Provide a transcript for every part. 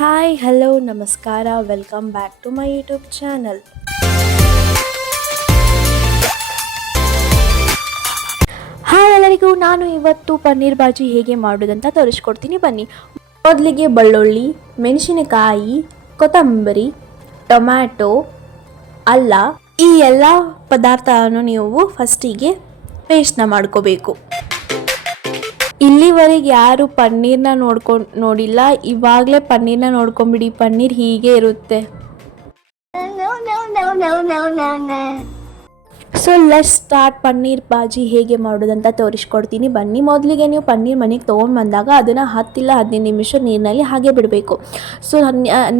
Hi hello ನಮಸ್ಕಾರ welcome back to my YouTube channel hi ಎಲ್ಲರಿಗೂ, ನಾನು ಇವತ್ತು ಪನ್ನೀರ್ ಬಾಜಿ ಹೇಗೆ ಮಾಡೋದಂತ ತೋರಿಸ್ಕೊಡ್ತೀನಿ. ಬನ್ನಿ. ಮೊದಲಿಗೆ ಬೆಳ್ಳುಳ್ಳಿ, ಮೆಣಸಿನಕಾಯಿ, ಕೊತ್ತಂಬರಿ, ಟೊಮ್ಯಾಟೊ, ಅಲ್ಲ ಈ ಎಲ್ಲ ಪದಾರ್ಥವನ್ನು ನೀವು ಫಸ್ಟಿಗೆ ಪೇಸ್ಟ್ನ ಮಾಡ್ಕೋಬೇಕು. ಇಲ್ಲಿವರೆಗೆ ಯಾರು ಪನ್ನೀರ್ನ ನೋಡ್ಕೊಂಡು ನೋಡಿಲ್ಲ. ಇವಾಗಲೇ ಪನ್ನೀರ್ನ ನೋಡ್ಕೊಂಬಿಡಿ. ಪನ್ನೀರ್ ಹೀಗೆ ಇರುತ್ತೆ. So let's start paneer bhaji ಹೇಗೆ ಮಾಡೋದಂತ ತೋರಿಸ್ಕೊಡ್ತೀನಿ. ಬನ್ನಿ, ಮೊದಲಿಗೆ ನೀವು ಪನ್ನೀರ್ ಮನೆಗೆ ತೊಗೊಂಡು ಬಂದಾಗ ಅದನ್ನು ಹತ್ತಿಲ್ಲ, ಹದಿನೈದು ನಿಮಿಷ ನೀರಿನಲ್ಲಿ ಹಾಗೆ ಬಿಡಬೇಕು. ಸೊ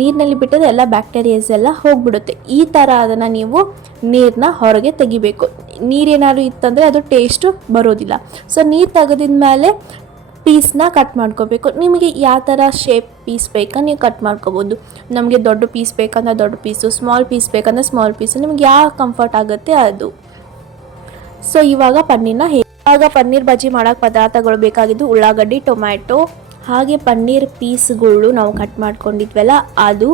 ನೀರಿನಲ್ಲಿ ಬಿಟ್ಟರೆ ಎಲ್ಲ ಬ್ಯಾಕ್ಟೀರಿಯಾಸ್ ಎಲ್ಲ ಹೋಗ್ಬಿಡುತ್ತೆ. ಈ ಥರ ಅದನ್ನು ನೀವು ನೀರನ್ನ ಹೊರಗೆ ತೆಗಿಬೇಕು. ನೀರೇನಾದ್ರು ಇತ್ತಂದರೆ ಅದು ಟೇಸ್ಟು ಬರೋದಿಲ್ಲ. ಸೊ ನೀರು ತೆಗೆದಿದ ಮೇಲೆ ಪೀಸ್ನ ಕಟ್ ಮಾಡ್ಕೋಬೇಕು. ನಿಮಗೆ ಯಾವ ಥರ ಶೇಪ್ ಪೀಸ್ ಬೇಕಾ ನೀವು ಕಟ್ ಮಾಡ್ಕೋಬೋದು. ನಮಗೆ ದೊಡ್ಡ ಪೀಸ್ ಬೇಕಂದ್ರೆ ದೊಡ್ಡ ಪೀಸು ಸ್ಮಾಲ್ ಪೀಸ್ ಬೇಕಂದ್ರೆ ಸ್ಮಾಲ್ ಪೀಸು ನಿಮ್ಗೆ ಯಾವ ಕಂಫರ್ಟ್ ಆಗುತ್ತೆ ಅದು. ಸೊ ಇವಾಗ ಪನ್ನೀರ್ನ ಹೇ ಇವಾಗ ಪನ್ನೀರ್ ಬಜ್ಜಿ ಮಾಡೋಕೆ ಪದಾರ್ಥಗಳು ಬೇಕಾಗಿದ್ದು ಉಳ್ಳಾಗಡ್ಡಿ, ಟೊಮ್ಯಾಟೊ, ಹಾಗೆ ಪನ್ನೀರ್ ಪೀಸ್ಗಳು ನಾವು ಕಟ್ ಮಾಡ್ಕೊಂಡಿದ್ವಲ್ಲ, ಅದು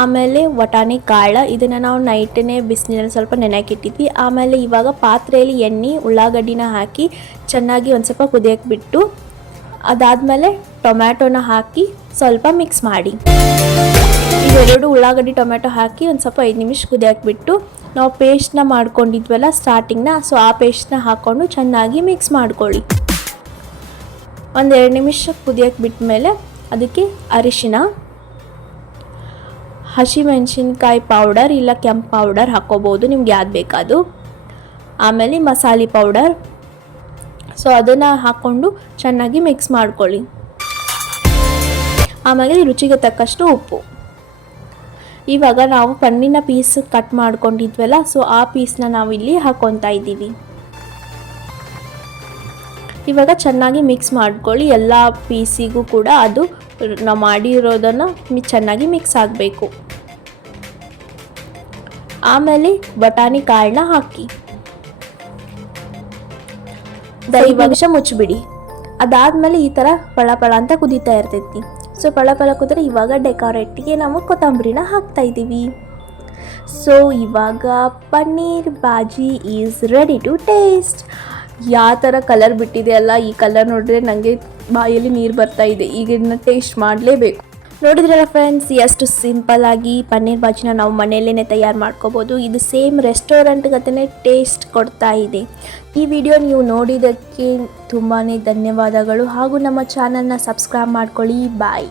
ಆಮೇಲೆ ವಟಾಣಿ ಕಾಳು, ಇದನ್ನು ನಾವು ನೈಟನೇ ಬಿಸಿನೀರಲ್ಲಿ ಸ್ವಲ್ಪ ನೆನೆಯಾಕಿಟ್ಟಿದ್ವಿ ಆಮೇಲೆ ಇವಾಗ ಪಾತ್ರೆಯಲ್ಲಿ ಎಣ್ಣೆ, ಉಳ್ಳಾಗಡ್ಡಿನ ಹಾಕಿ ಚೆನ್ನಾಗಿ ಒಂದು ಸ್ವಲ್ಪ ಕುದಿಯಕ್ಕೆ ಬಿಟ್ಟು ಅದಾದಮೇಲೆ ಟೊಮ್ಯಾಟೊನ ಹಾಕಿ ಸ್ವಲ್ಪ ಮಿಕ್ಸ್ ಮಾಡಿ. ಇವೆರಡು ಉಳ್ಳಾಗಡ್ಡಿ, ಟೊಮ್ಯಾಟೊ ಹಾಕಿ ಒಂದು ಸ್ವಲ್ಪ ಐದು ನಿಮಿಷ ಕುದಿಯೋಕೆ ಬಿಟ್ಟು ನಾವು ಪೇಸ್ಟ್ನ ಮಾಡ್ಕೊಂಡಿದ್ವಲ್ಲ ಸ್ಟಾರ್ಟಿಂಗ್ನ ಸೊ ಆ ಪೇಸ್ಟ್ನ ಹಾಕ್ಕೊಂಡು ಚೆನ್ನಾಗಿ ಮಿಕ್ಸ್ ಮಾಡ್ಕೊಳ್ಳಿ. ಒಂದೆರಡು ನಿಮಿಷ ಕುದಿಯಕ್ಕೆ ಬಿಟ್ಟ ಮೇಲೆ ಅದಕ್ಕೆ ಅರಿಶಿನ ಹಸಿಮೆಣಸಿನ್ಕಾಯಿ ಪೌಡರ್ ಇಲ್ಲ ಕೆಂಪು ಪೌಡರ್ ಹಾಕ್ಕೋಬೋದು ನಿಮ್ಗೆ ಯಾವ್ದು ಬೇಕಾದು ಆಮೇಲೆ ಮಸಾಲೆ ಪೌಡರ್ ಸೊ ಅದನ್ನು ಹಾಕ್ಕೊಂಡು ಚೆನ್ನಾಗಿ ಮಿಕ್ಸ್ ಮಾಡ್ಕೊಳ್ಳಿ. ಆಮೇಲೆ ರುಚಿಗೆ ತಕ್ಕಷ್ಟು ಉಪ್ಪು. ಇವಾಗ ನಾವು ಪನ್ನಿನ ಪೀಸ್ ಕಟ್ ಮಾಡ್ಕೊಂಡಿದ್ವಲ್ಲ ಸೊ ಆ ಪೀಸ್ನ ನಾವು ಇಲ್ಲಿ ಹಾಕ್ಕೊತಾ ಇದ್ದೀವಿ. ಇವಾಗ ಚೆನ್ನಾಗಿ ಮಿಕ್ಸ್ ಮಾಡ್ಕೊಳ್ಳಿ, ಎಲ್ಲ ಪೀಸಿಗೂ ಕೂಡ ಅದು ನಾವು ಮಾಡಿರೋದನ್ನು ಚೆನ್ನಾಗಿ ಮಿಕ್ಸ್ ಆಗಬೇಕು. ಆಮೇಲೆ ಬಟಾಣಿ ಕಾಳನ್ನ ಹಾಕಿ. ಐದು ನಿಮಿಷ ಮುಚ್ಚಿಬಿಡಿ. ಅದಾದ್ಮೇಲೆ ಈ ಥರ ಪಳ ಪಳ ಅಂತ ಕುದೀತಾ ಇರ್ತೈತಿ. ಸೊ ಪಳ ಪಳ ಕುದ್ರೆ ಇವಾಗ ಡೆಕೋರೇಟಿಗೆ ನಾವು ಕೊತ್ತಂಬರಿನ ಹಾಕ್ತಾ ಇದ್ದೀವಿ ಸೊ ಇವಾಗ paneer bhaji is ready to taste ಯಾವ ಥರ ಕಲರ್ ಬಿಟ್ಟಿದೆ ಅಲ್ಲ ಈ ಕಲರ್ ನೋಡಿದ್ರೆ ನನಗೆ ಬಾಯಲ್ಲಿ ನೀರು ಬರ್ತಾ ಇದೆ ಈಗ ಇದನ್ನ ಟೇಸ್ಟ್ ಮಾಡಲೇಬೇಕು. ನೋಡಿದ್ರಲ್ಲ ಫ್ರೆಂಡ್ಸ್ ಎಷ್ಟು ಸಿಂಪಲ್ ಆಗಿ ಪನ್ನೀರ್ ಬಾಜಿನ ನಾವು ಮನೆಯಲ್ಲೇ ತಯಾರು ಮಾಡ್ಕೋಬೋದು. ಇದು ಸೇಮ್ ರೆಸ್ಟೋರೆಂಟ್ ಗತನೇ ಟೇಸ್ಟ್ ಕೊಡ್ತಾ ಇದೆ. ಈ ವಿಡಿಯೋ ನೀವು ನೋಡಿದ್ದಕ್ಕೆ ತುಂಬಾ ಧನ್ಯವಾದಗಳು ಹಾಗೂ ನಮ್ಮ ಚಾನಲ್ನ ಸಬ್ಸ್ಕ್ರೈಬ್ ಮಾಡ್ಕೊಳ್ಳಿ. ಬಾಯ್